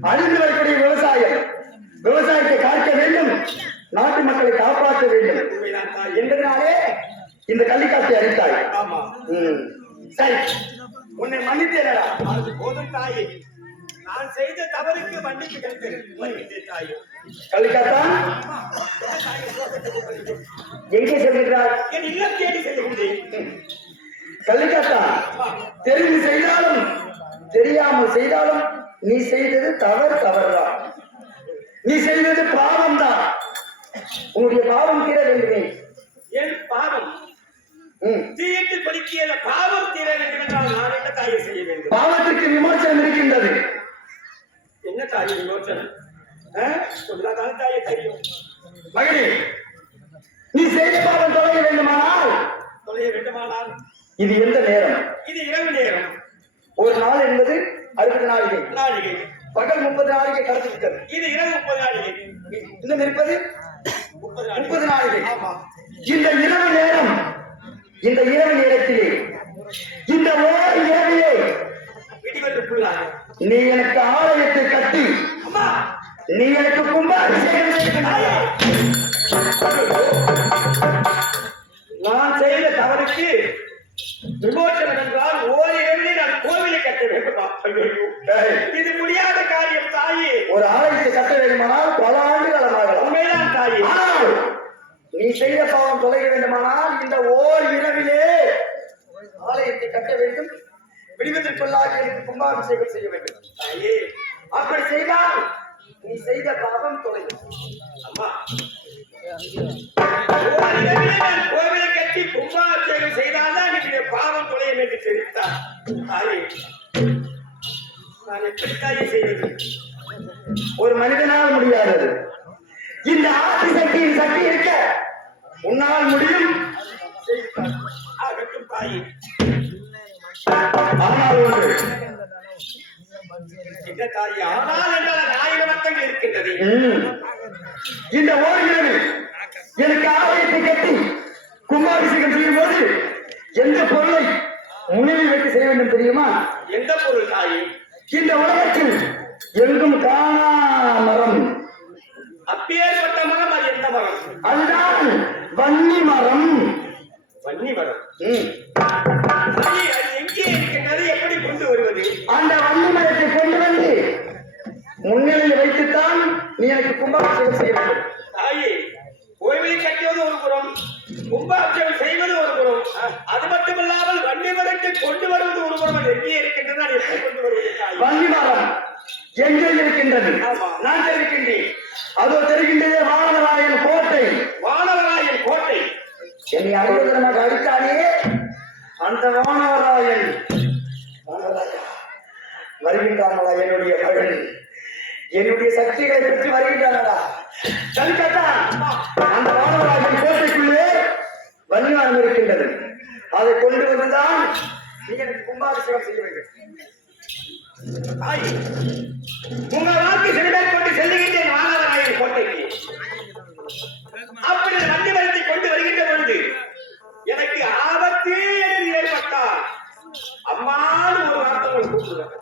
அழிந்து வரக்கூடிய விவசாயம். விவசாயத்தை காக்க வேண்டும். நாட்டு மக்களை காப்பாற்ற வேண்டும். என்பதனாலே இந்த கள்ளிக்காட்டை அழித்தாய். ஆமா. சரி. உன்னை மன்னித்தேனடா அது போதும் தாயே. நான் செய்த தவறுக்கு மன்னிப்பு கேட்கிறேன் தாயே. கள்ளிக்காத்தா எங்கே செல்கிறாய் என் இல்லம் தேடி செல்கின்றேன். கள்ளிக்காத்தா தெரிந்து செய்தாலும் தெரியாமல் செய்தாலும் நீ செய்தது தவறு தவறுதான். நீ செய்தது பாவம் தான் உன்னுடைய பாவம் தீர வேண்டுமே. என் பாவம். தீயிட்டு படுக்கிய பாவம் தீர வேண்டும் என்றால் நான் என்ன தாயை செய்ய வேண்டும்? பாவத்திற்கு விமோசனம் இருக்கின்றது. என்ன தாயை யோசனை சொல்லாதான் தாயை தெரியும். மகனே நீ செய்த பாவம் தொலைய வேண்டுமானால்? தொலைய வேண்டுமானால். இது எந்த நேரம்? இது இரவு நேரம். ஒரு நாள் என்பது அறுபது நாளிகை நாளிகை பகல் முப்பது நாளிகை கடந்து விட்டது இது இரவு முப்பது நாளிகை இன்னும் இருப்பது? முப்பது நாளிகை இந்த இரவு நேரம் இந்த இரவு நேரத்திலே இந்த ஓர் இரவிலே நீ எனக்கு ஆலயத்தை கட்டி நீ எனக்கு கும்பாபிஷேகம். நான் செய்த தவறுக்கு விமோசனம் என்றால் கோவிலை கட்ட வேண்டுமா இது முடியாத காரியம் தாயே ஒரு ஆலயத்தை கட்ட வேண்டுமானால் பல ஆண்டுகள் உண்மைதான் தாயே நீ செய்த பாவம் தொலைக்க வேண்டுமானால் இந்த ஓர் இரவிலே ஆலயத்தை கட்ட வேண்டும் விடுவதற்குள்ளாக எனக்கு கும்பாபிஷேகம் செய்ய வேண்டும் தாயே அப்படி செய்தால் நீ செய்த பாவம் தொலைக்கும் அம்மா நான் எப்படி தாயே செய்வது ஒரு மனிதனால் முடியாதது. இந்த ஆட்சி சக்தியின் சக்தி இருக்க உன்னால் முடியும். ஆகட்டும் தாயே. ஆனால் ஒன்று. இந்த தாயே ஆனால் என்றால் ஆயிரம் அர்த்தங்கள் இருக்கின்றது. இந்த ஓரிரவு எனக்கு ஆலயத்தை கட்டி கும்பாபிஷேகம் செய்யும் போது எந்த பொருளை முன்னிலை வைத்து செய்ய வேண்டும் தெரியுமா? எந்த பொருள் தாயே? இந்த உலகத்தில் எங்கும் காணா மரம். அப்பேற்பட்ட மரம் அது எந்த மரம்? அதுதான் வன்னி மரம். வன்னி மரம். எங்கே இருக்கின்றது? எப்படி கொண்டு வருவது? அந்த வன்னி மரத்தை கொண்டு வந்து முன்னிலையில் வைத்துத்தான் நீ எனக்கு கும்பாபிஷேகம் செய்ய வேண்டும். தாயே கோவிலை கட்டுவது ஒரு புறம். கும்பாபிஷேகம் வருவது தாயே வன்னி மரம் எங்கே இருக்கின்றது. நான் தெரிவிக்கின்றேன். அதோ தெரிகின்றதே வானராயன் கோட்டை. வானவராயன் கோட்டை. என்னை அடிவதனமாக அடித்தானே? அந்த வானவராயன். வானவராயா, வருகின்றானடா என்னுடைய மகன் என்னுடைய சக்திகளை பெற்று வருகின்றானடா. கல்கத்தா அந்த வானவராயன் கோட்டைக்குள்ளே வன்னிவானம் இருக்கின்றது. அதை கொண்டு வந்துதான் நீ எனக்கு கும்பாபிஷேகம் செய்ய வேண்டும். உங்கள் வாக்கு சிறுமேல் கொண்டு செல்லுகின்றேன் வானவராயன் கோட்டைக்கு. அப்படி வண்டி மரத்தை கொண்டு வருகின்ற பொழுது எனக்கு ஆபத்து என்று ஏற்பட்டால் அம்மான்னு ஒரு வார்த்தை உங்களை கூப்பிடுவேன்.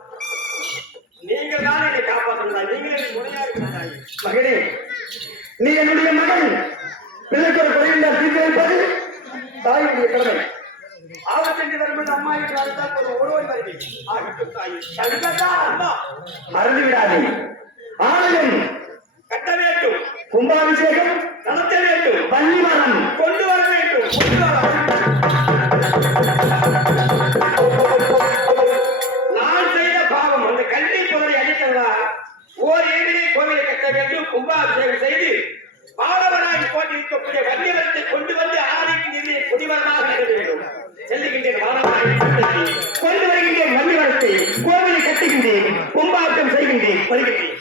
நீங்கள் தான் என்னை காப்பாற்றலாம் நீங்கள் முறையாக இருக்கிறாய். மகனே நீ என்னுடைய மகன். பிள்ளைக்கு ஒரு குறைந்த தீர்த்து வைப்பது தாயுடைய கடமை. அழைத்தால் ஒரு ஒருவன் வருவேன் ஆகட்டும் தாய். கழுதா அம்மா. மறந்து விடாதே ஆலயம் கட்ட வேண்டும். கும்பாபிஷேகம். நடத்த வேண்டும். பன்னிமரம் கொண்டு வர வேண்டும். கொண்டு வர நான் செய்த பாவம் அந்த கல்வி பொருளை அளிக்கிறதா ஓர் ஏழிலே கோவிலை கட்ட வேண்டும். கும்பாபிஷேகம் செய்து பாலவராய் போட்டி இருக்கக்கூடிய வன்னியவரத்தை கொண்டு வந்து ஆணைக்கு நிலைய குடிமரமாக நிறுத்த வேண்டும் செல்லுகின்றேன் பாலவராய் கொண்டு வருகின்றேன் மன்னிமரத்தை கோவிலை கட்டுகின்றேன் கும்பாட்டம் செய்கின்றேன் வருகின்றேன்.